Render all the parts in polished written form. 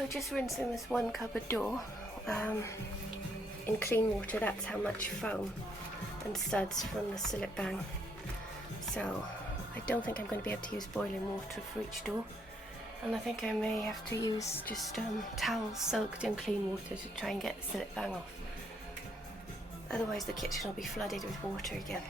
So just rinsing this one cupboard door in clean water. That's how much foam and suds from the Sillet Bang. So I don't think I'm going to be able to use boiling water for each door, and I think I may have to use just towels soaked in clean water to try and get the Sillet Bang off. Otherwise the kitchen will be flooded with water again.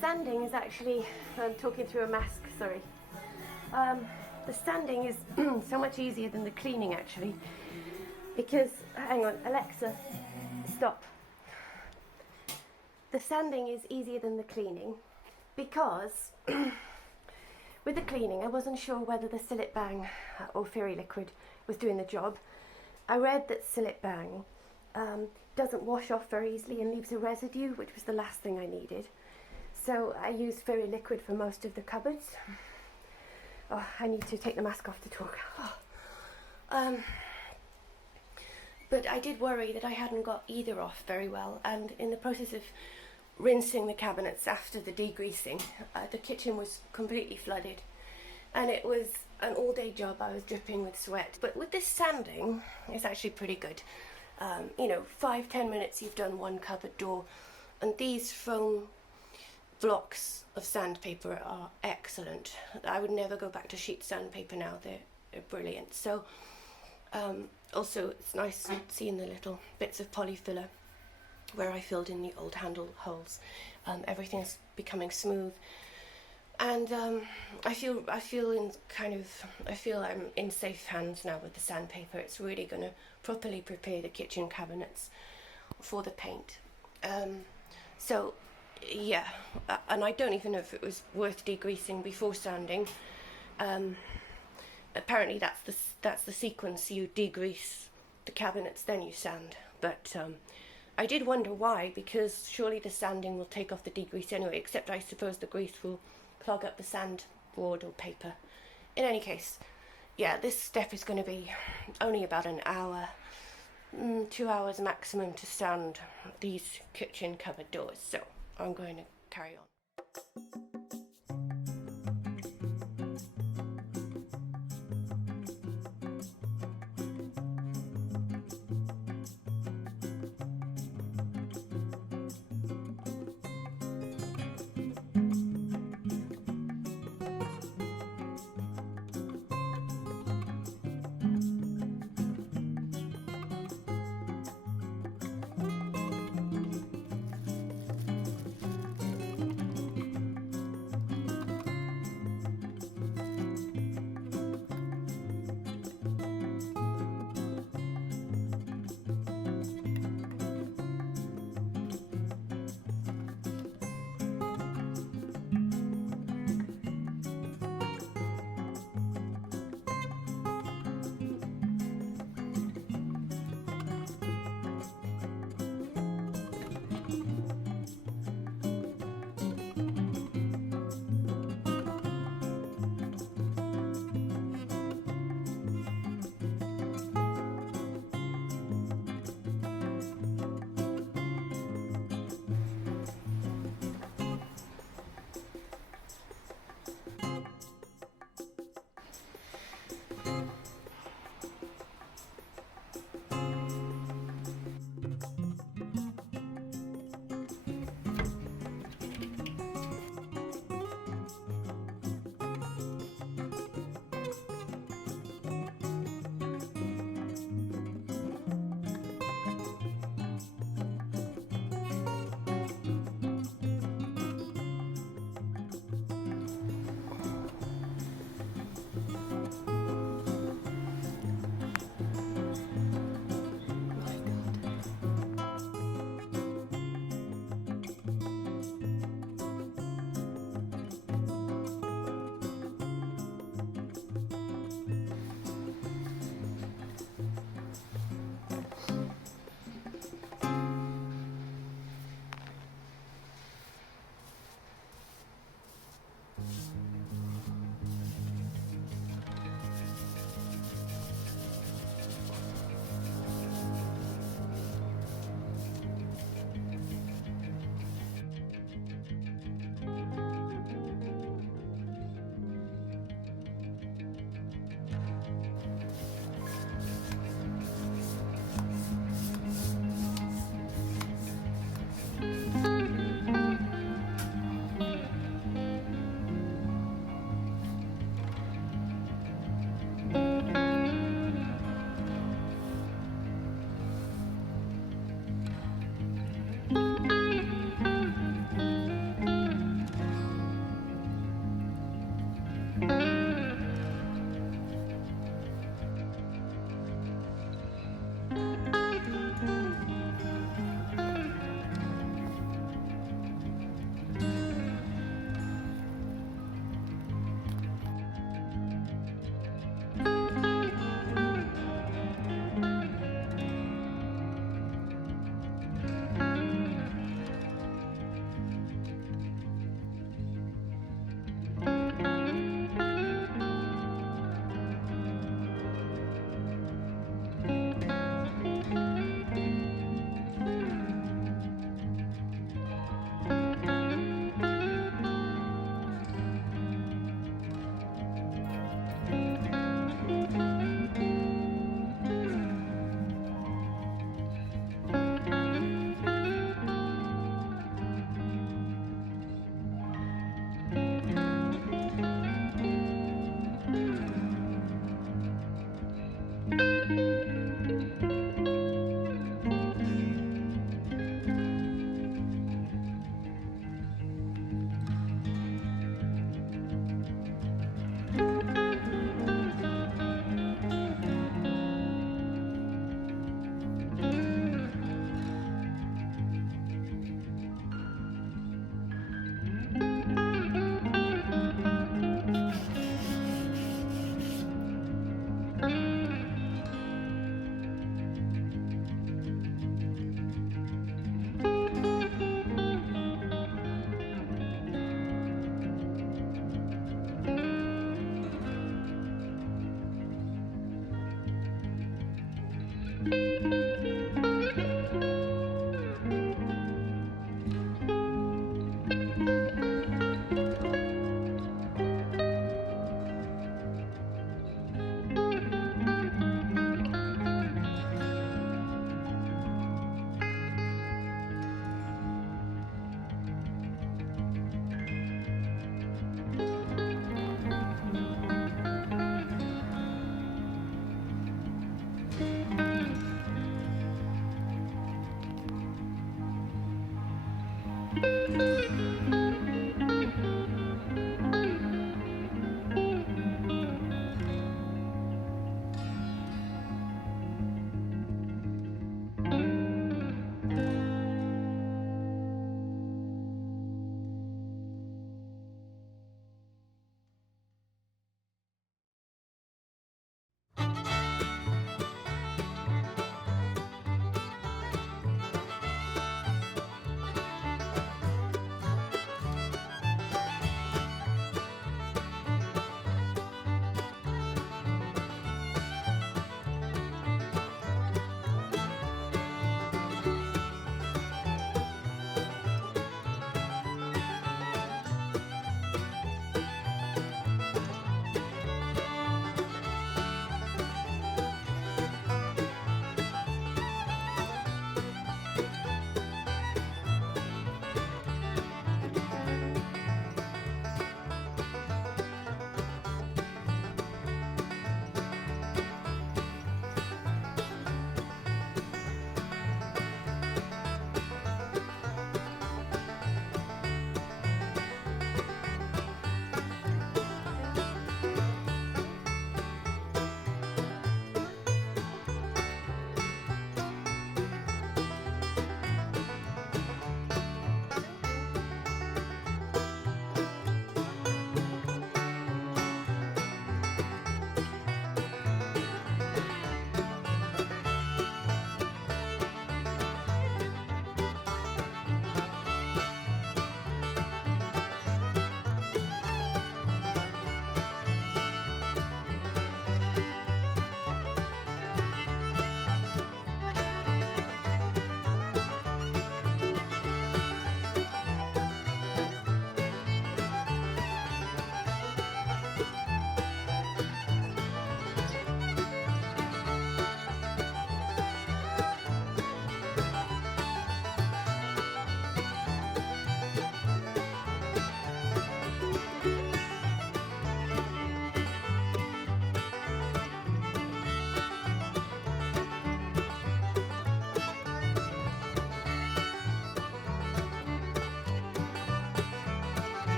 Sanding is actually, I'm talking through a mask, sorry. The sanding is so much easier than the cleaning actually, because, hang on, Alexa, stop. The sanding is easier than the cleaning because with the cleaning I wasn't sure whether the Sillet Bang or Fairy Liquid was doing the job. I read that Sillet Bang doesn't wash off very easily and leaves a residue, which was the last thing I needed. So I used Fairy Liquid for most of the cupboards. Oh, I need to take the mask off to talk. Oh. But I did worry that I hadn't got either off very well, and in the process of rinsing the cabinets after the degreasing, the kitchen was completely flooded, and it was an all-day job. I was dripping with sweat. But with this sanding, it's actually pretty good. You know, 5-10 minutes you've done one cupboard door, and these foam blocks of sandpaper are excellent. I would never go back to sheet sandpaper now. They're brilliant. So also it's nice seeing the little bits of polyfiller where I filled in the old handle holes. Everything's becoming smooth, and I feel I'm in safe hands now with the sandpaper. It's really going to properly prepare the kitchen cabinets for the paint. So yeah, and I don't even know if it was worth degreasing before sanding. Apparently that's the sequence. You degrease the cabinets, then you sand. But I did wonder why, because surely the sanding will take off the degrease anyway, except I suppose the grease will clog up the sand board or paper. In any case, yeah, this step is going to be only about an hour, 2 hours maximum to sand these kitchen cupboard doors. So I'm going to carry on.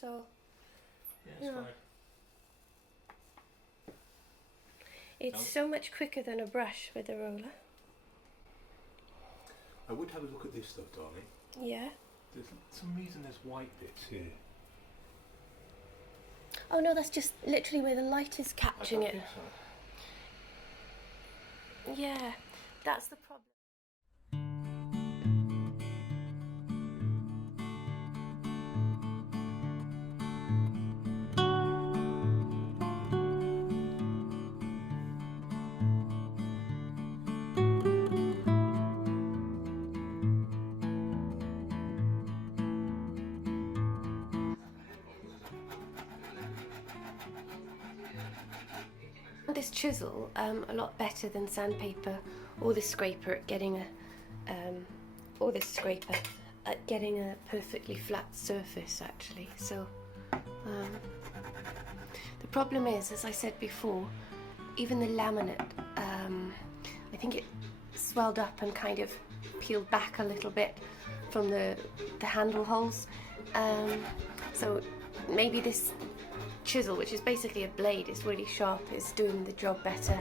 So Yeah, it's fine. it's so much quicker than a brush with a roller. I would have a look at this though, darling. Yeah. There's some reason there's white bits here. Oh no, that's just literally where the light is catching it. So. Yeah, that's the problem. This chisel a lot better than sandpaper or the scraper at getting a perfectly flat surface actually. So the problem is, as I said before, even the laminate, I think it swelled up and kind of peeled back a little bit from the handle holes. So maybe this chisel, which is basically a blade, is really sharp, is doing the job better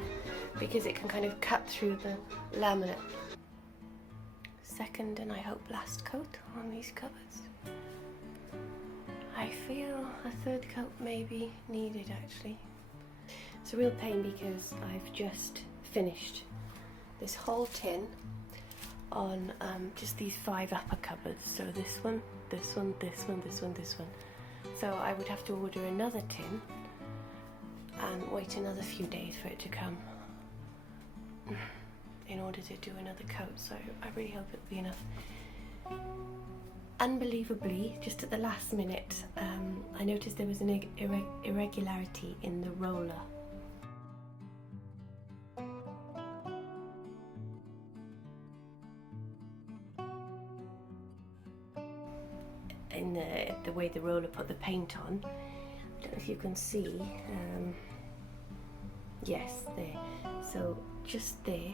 because it can kind of cut through the laminate. Second and I hope last coat on these covers. I feel a third coat may be needed actually. It's a real pain because I've just finished this whole tin on just these 5 upper cupboards. So this one, this one, this one, this one, this one. So I would have to order another tin and wait another few days for it to come in order to do another coat, so I really hope it'll be enough. Unbelievably, just at the last minute, I noticed there was an irregularity in the roller. In the way the roller put the paint on. I don't know if you can see. Yes, there. So just there.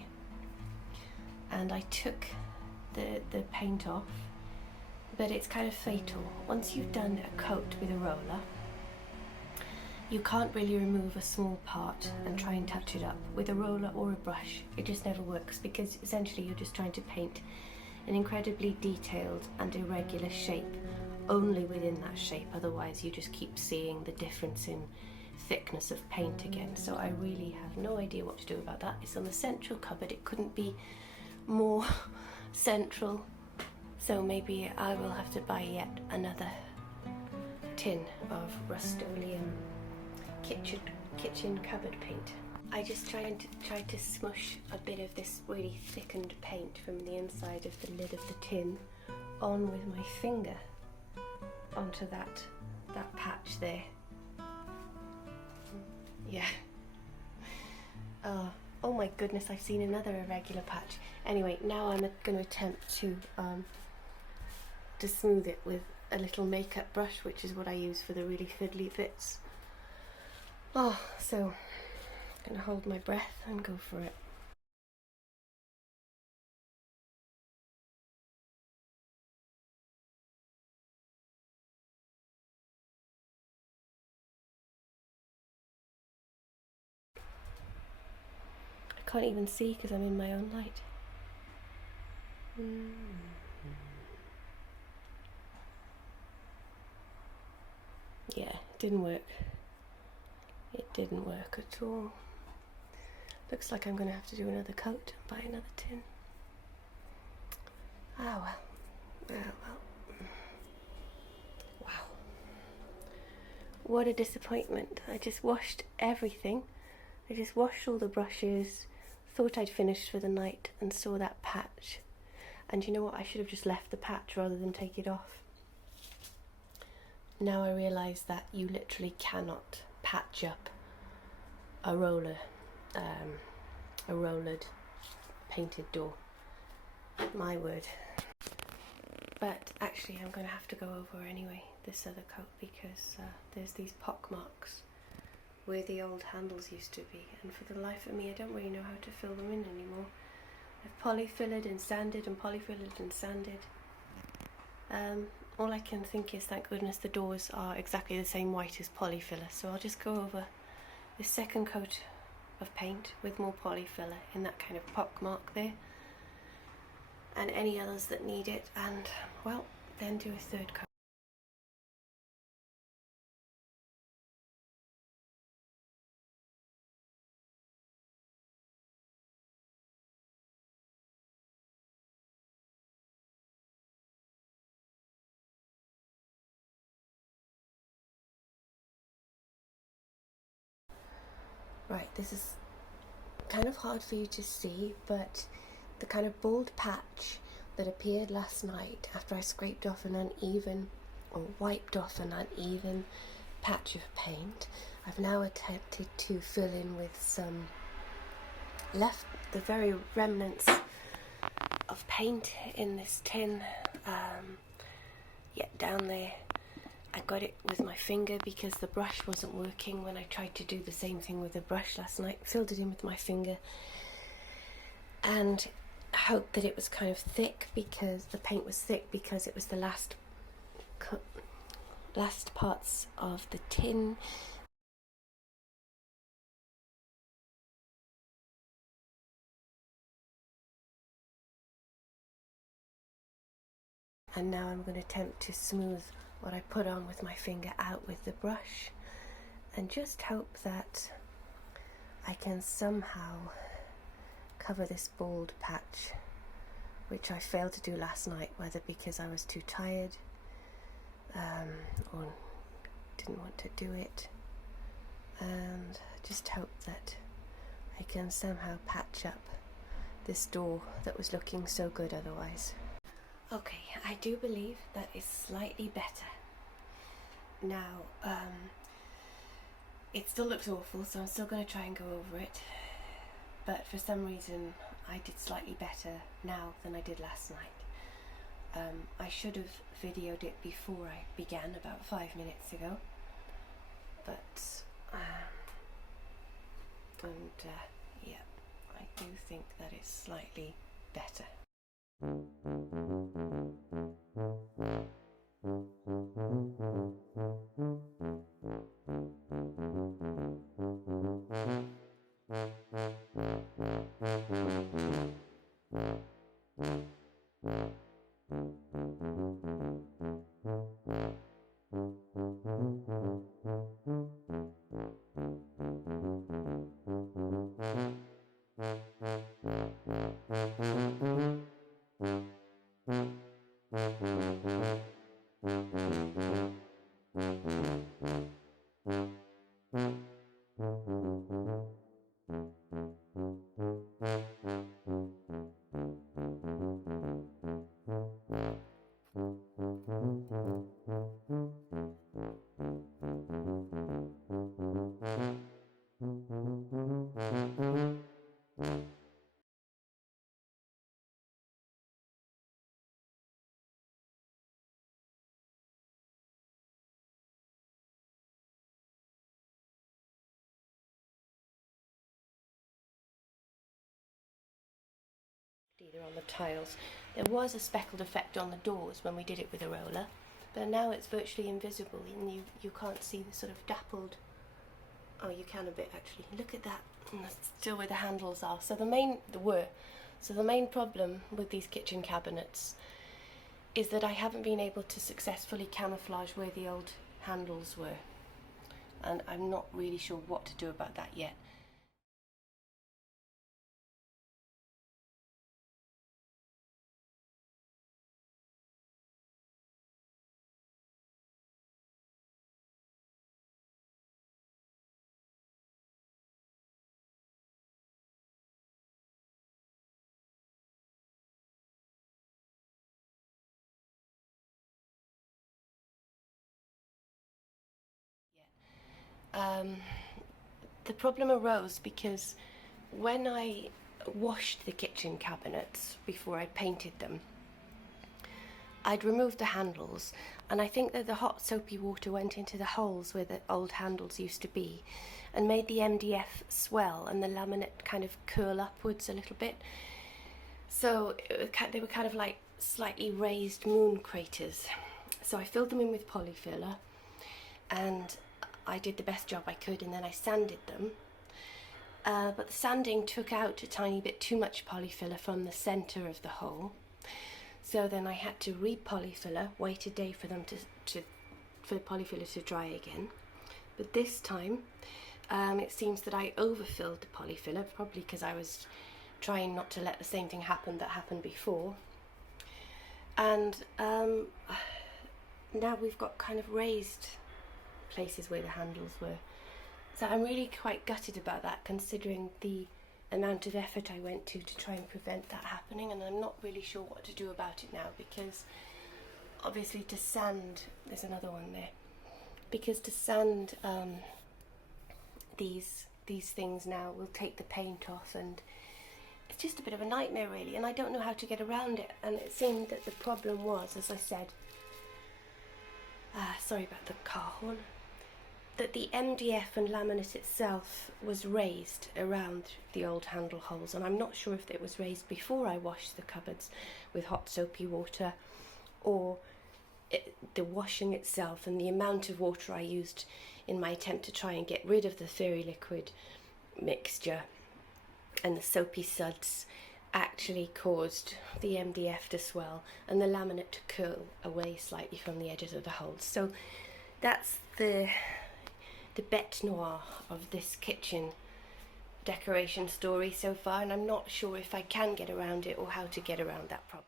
And I took the paint off, but it's kind of fatal. Once you've done a coat with a roller, you can't really remove a small part and try and touch it up with a roller or a brush. It just never works, because essentially you're just trying to paint an incredibly detailed and irregular shape only within that shape. Otherwise you just keep seeing the difference in thickness of paint again. So I really have no idea what to do about that. It's on the central cupboard. It couldn't be more central. So maybe I will have to buy yet another tin of Rust-Oleum kitchen cupboard paint. I just tried to smush a bit of this really thickened paint from the inside of the lid of the tin on with my finger onto that patch there. Yeah. Oh my goodness, I've seen another irregular patch. Anyway, now I'm going to attempt to smooth it with a little makeup brush, which is what I use for the really fiddly bits. So I'm going to hold my breath and go for it. I can't even see because I'm in my own light. Yeah, it didn't work. It didn't work at all. Looks like I'm going to have to do another coat and buy another tin. Ah well. Well. Wow. What a disappointment. I just washed everything. I just washed all the brushes, thought I'd finished for the night, and saw that patch. And you know what? I should have just left the patch rather than take it off. Now I realise that you literally cannot patch up a rollered painted door. My word. But actually I'm going to have to go over anyway this other coat, because there's these pock marks where the old handles used to be, and for the life of me I don't really know how to fill them in anymore. I've polyfilled and sanded and polyfilled and sanded. All I can think is, thank goodness the doors are exactly the same white as polyfiller, so I'll just go over the second coat of paint with more polyfiller in that kind of pock mark there, and any others that need it, and well, then do a third coat. Right, this is kind of hard for you to see, but the kind of bald patch that appeared last night after I scraped off an uneven, or wiped off an uneven patch of paint, I've now attempted to fill in with some the very remnants of paint in this tin. Yeah, down there. I got it with my finger because the brush wasn't working when I tried to do the same thing with the brush last night. Filled it in with my finger and hoped that it was kind of thick, because the paint was thick, because it was the last parts of the tin. And now I'm going to attempt to smooth what I put on with my finger out with the brush, and just hope that I can somehow cover this bald patch, which I failed to do last night, whether because I was too tired or didn't want to do it, and just hope that I can somehow patch up this door that was looking so good otherwise. Okay, I do believe that is slightly better. Now, it still looks awful, so I'm still going to try and go over it. But for some reason, I did slightly better now than I did last night. I should have videoed it before I began, about 5 minutes ago. But, yeah, I do think that it's slightly better. Either on the tiles. There was a speckled effect on the doors when we did it with a roller, but now it's virtually invisible and you can't see the sort of dappled. Oh, you can a bit actually. Look at that. And that's still where the handles are. So the main problem with these kitchen cabinets is that I haven't been able to successfully camouflage where the old handles were, and I'm not really sure what to do about that yet. The problem arose because when I washed the kitchen cabinets before I painted them, I'd removed the handles, and I think that the hot soapy water went into the holes where the old handles used to be and made the MDF swell and the laminate kind of curl upwards a little bit. So they were kind of like slightly raised moon craters. So I filled them in with polyfiller, and I did the best job I could, and then I sanded them. But the sanding took out a tiny bit too much polyfiller from the centre of the hole. So then I had to re-polyfiller, wait a day for them for the polyfiller to dry again. But this time, it seems that I overfilled the polyfiller, probably because I was trying not to let the same thing happen that happened before. And now we've got kind of raised places where the handles were. So I'm really quite gutted about that, considering the amount of effort I went to try and prevent that happening, and I'm not really sure what to do about it now, because obviously to sand, there's another one there, because to sand these things now will take the paint off, and it's just a bit of a nightmare really, and I don't know how to get around it. And it seemed that the problem was, as I said, sorry about the car horn, that the MDF and laminate itself was raised around the old handle holes, and I'm not sure if it was raised before I washed the cupboards with hot soapy water, or the washing itself and the amount of water I used in my attempt to try and get rid of the fairy liquid mixture and the soapy suds actually caused the MDF to swell and the laminate to curl away slightly from the edges of the holes. So that's the bête noire of this kitchen decoration story so far, and I'm not sure if I can get around it or how to get around that problem.